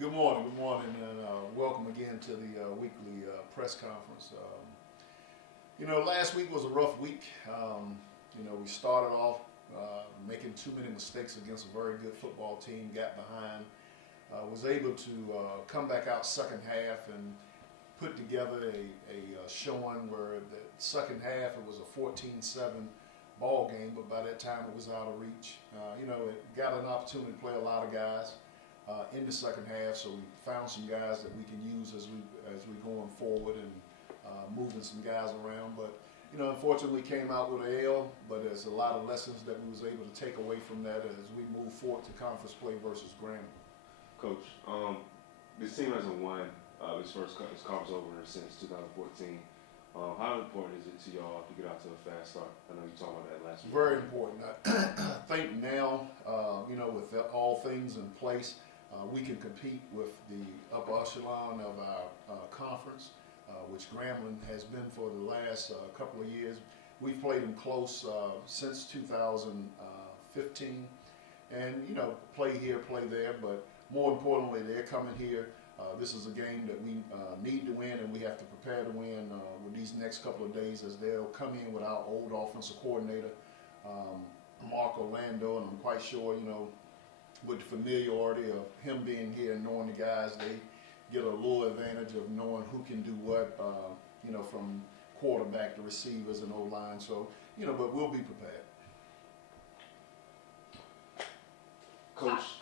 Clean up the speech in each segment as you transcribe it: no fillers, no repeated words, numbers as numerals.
Good morning, and welcome again to the weekly press conference. Last week was a rough week. We started off making too many mistakes against a very good football team, got behind, was able to come back out second half and put together a showing where the second half it was a 14-7 ball game, but by that time it was out of reach. It got an opportunity to play a lot of guys in the second half, so we found some guys that we can use as we going forward and moving some guys around. But unfortunately, we came out with an L. But there's a lot of lessons that we was able to take away from that as we move forward to conference play versus Grambling. Coach, this team hasn't won its conference opener since 2014. How important is it to y'all to get out to a fast start? I know you talked about that last week. Very important. I think now, with all things in place, we can compete with the upper echelon of our conference, which Grambling has been for the last couple of years. We've played them close since 2015, and play here, play there. But more importantly, they're coming here. This is a game that we need to win, and we have to prepare to win with these next couple of days, as they'll come in with our old offensive coordinator, Mark Orlando, and I'm quite sure, with the familiarity of him being here and knowing the guys, they get a little advantage of knowing who can do what, from quarterback to receivers and O-line. So, but we'll be prepared. Coach,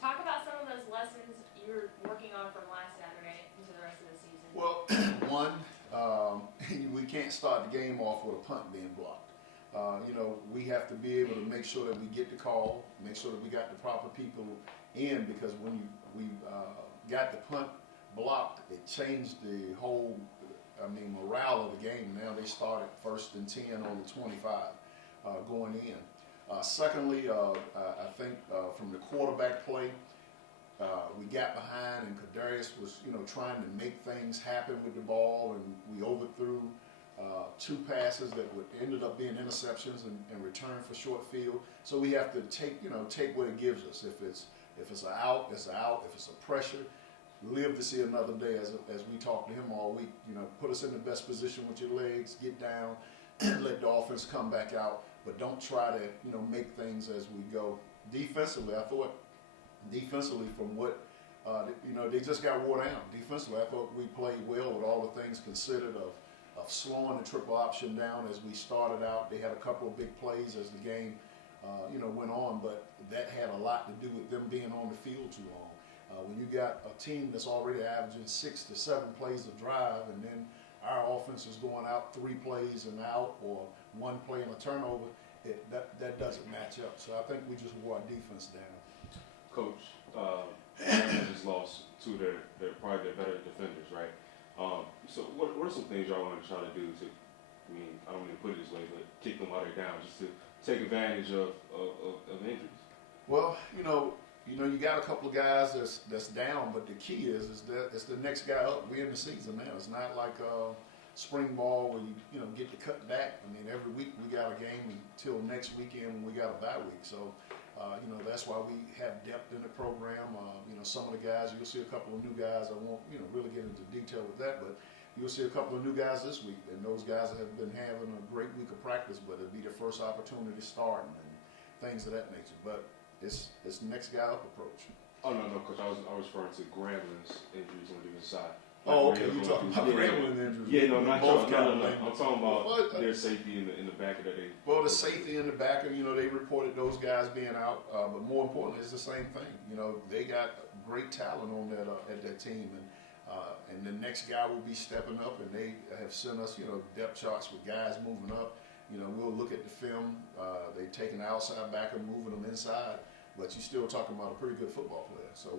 Talk about some of those lessons you're working on from last Saturday into the rest of the season. Well, one, we can't start the game off with a punt being blocked. We have to be able to make sure that we get the call, make sure that we got the proper people in, because when we got the punt blocked, it changed the whole, morale of the game. Now they start at 1st and 10 on the 25 going in. Secondly, I think from the quarterback play, we got behind, and Kadarius was, trying to make things happen with the ball, and we overthrew two passes that ended up being interceptions and return for short field. So we have to take what it gives us. If it's an out, it's an out. If it's a pressure, live to see another day. As we talked to him all week, put us in the best position with your legs, get down, let the offense come back out, but don't try to make things as we go. Defensively, I thought from what they just got wore down. Defensively, I thought we played well with all the things considered of slowing the triple option down as we started out. They had a couple of big plays as the game went on, but that had a lot to do with them being on the field too long. When you got a team that's already averaging 6 to 7 plays a drive, and then our offense is going out 3 plays and out, or 1 play and a turnover, that doesn't match up. So I think we just wore our defense down. Coach, Grambling just lost two of their probably their better defenders, right? So what are some things y'all want to try to do to, I don't mean to put it this way, but kick them while they're down, just to take advantage of injuries? Well, you got a couple of guys that's down, but the key is that it's the next guy up. We're in the season now. It's not like spring ball where you get to cut back. Every week we got a game until next weekend when we got a bye week. So that's why we have depth in the program. Some of the guys, you'll see a couple of new guys. I won't really get into detail with that, but you'll see a couple of new guys this week, and those guys have been having a great week of practice, but it'll be their first opportunity starting and things of that nature. But it's the next guy up approach. Oh no, Coach. I was referring to Grambling's injuries on the other side. Oh, okay. You're talking about Grambling injuries. Yeah, no, not both. No. I'm talking about their safety in the back of that. Well, the safety in the back, they reported those guys being out, but more importantly, it's the same thing. They got great talent on that at that team, and the next guy will be stepping up, and they have sent us, depth charts with guys moving up. We'll look at the film. They taking the outside backer, moving them inside, but you're still talking about a pretty good football player. So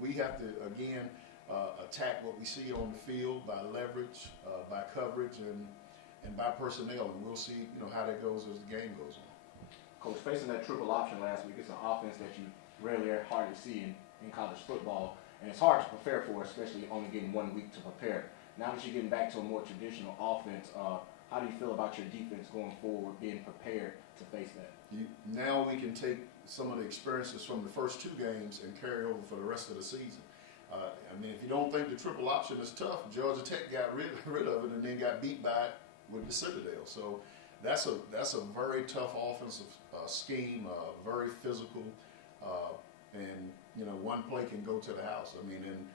we have to again attack what we see on the field by leverage, by coverage, and by personnel, and we'll see how that goes as the game goes on. Coach, facing that triple option last week, it's an offense that you rarely or hardly see in college football, and it's hard to prepare for, especially only getting 1 week to prepare. Now that you're getting back to a more traditional offense, How do you feel about your defense going forward, being prepared to face that? Now we can take some of the experiences from the first 2 games and carry over for the rest of the season. I mean, if you don't think the triple option is tough, Georgia Tech got rid of it and then got beat by it with the Citadel. So that's a very tough offensive scheme, very physical, and one play can go to the house. I mean, and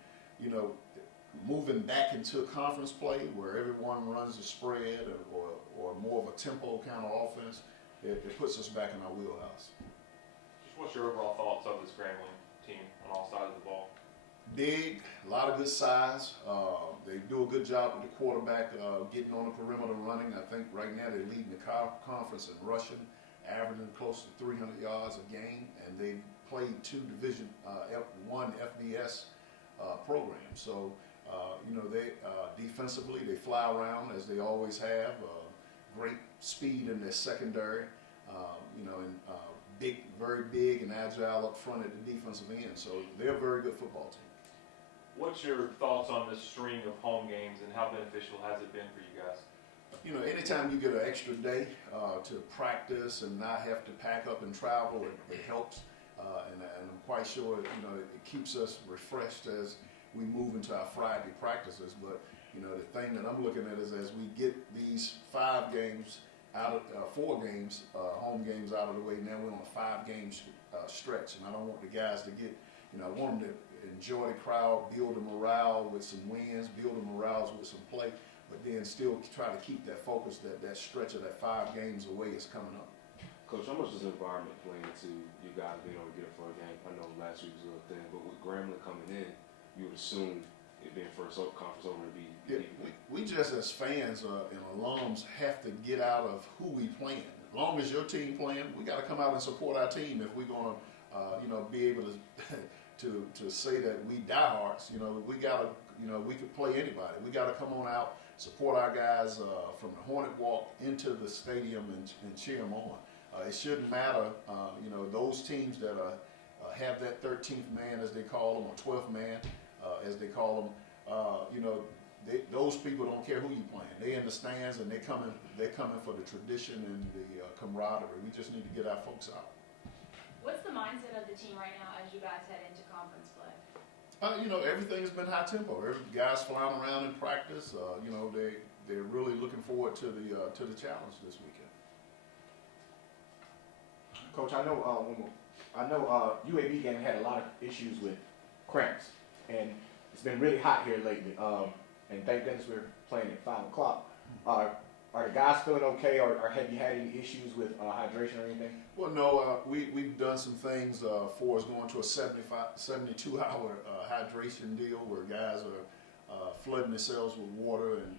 moving back into conference play where everyone runs the spread or more of a tempo kind of offense, it puts us back in our wheelhouse. Just what's your overall thoughts of this Grambling team on all sides of the ball? Big, a lot of good size. They do a good job with the quarterback getting on the perimeter running. I think right now they're leading the conference in rushing, averaging close to 300 yards a game, and they played 2 Division F1 FBS programs. So, they defensively they fly around as they always have. Great speed in their secondary, and big, very big and agile up front at the defensive end. So they're a very good football team. What's your thoughts on this string of home games and how beneficial has it been for you guys? Anytime you get an extra day to practice and not have to pack up and travel, it helps. And I'm quite sure, it keeps us refreshed as we move into our Friday practices. But, the thing that I'm looking at is as we get these 5 games out of 4 games, home games out of the way, now we're on a 5-game stretch. And I don't want the guys to get, I want them to enjoy the crowd, build the morale with some wins, build the morale with some play, but then still try to keep that focus that stretch of that 5 games away is coming up. Coach, how much does the environment play into you guys being able to get it for a game? I know last week was a little thin, but with Grambling coming in, you would assume it being first conference over to be. Yeah, we just as fans and alums have to get out of who we playing. As long as your team playing, we got to come out and support our team if we're going to, be able to to say that we diehards. We got to, we could play anybody. We got to come on out, support our guys from the Hornet walk into the stadium and cheer them on. It shouldn't matter, those teams that have that 13th man, as they call them, or 12th man, as they call them. Those people don't care who you playing. They in the stands and they're coming for the tradition and the camaraderie. We just need to get our folks out. What's the mindset of the team right now as you guys head into conference play? Everything's been high tempo. Every guys flying around in practice. They're really looking forward to the challenge this weekend. Coach, I know UAB game had a lot of issues with cramps, and it's been really hot here lately. And thank goodness we're playing at 5 o'clock. Are the guys feeling okay, or have you had any issues with hydration or anything? Well, no, we've done some things for us going to a 72-hour hydration deal where guys are flooding themselves with water and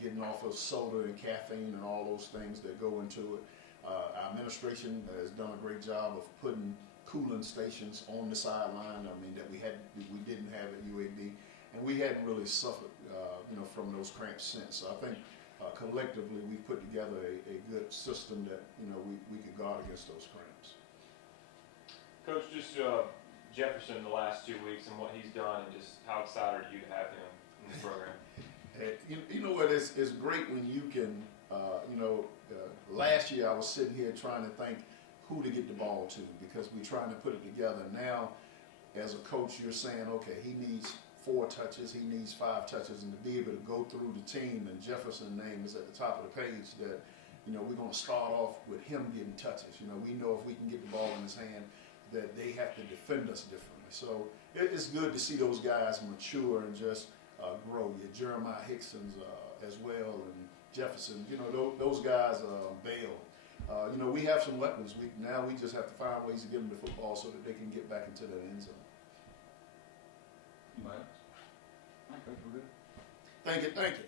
getting off of soda and caffeine and all those things that go into it. Our administration has done a great job of putting cooling stations on the sideline. I mean, that we didn't have at UAB, and we hadn't really suffered, from those cramps since. So I think collectively we put together a good system that we could guard against those cramps. Coach, just Jefferson the last 2 weeks and what he's done, and just how excited are you to have him in the program? You know what? It's great when you can. Last year I was sitting here trying to think who to get the ball to because we're trying to put it together. Now, as a coach, you're saying, okay, he needs 4 touches, he needs 5 touches, and to be able to go through the team, and Jefferson's name is at the top of the page, that we're going to start off with him getting touches. We know if we can get the ball in his hand, that they have to defend us differently. So it's good to see those guys mature and just grow. Jeremiah Hickson's as well, and Jefferson. Those guys bail. We have some weapons. Now we just have to find ways to get them the football so that they can get back into that end zone. Anybody else? All right, Coach, we're good. Thank you.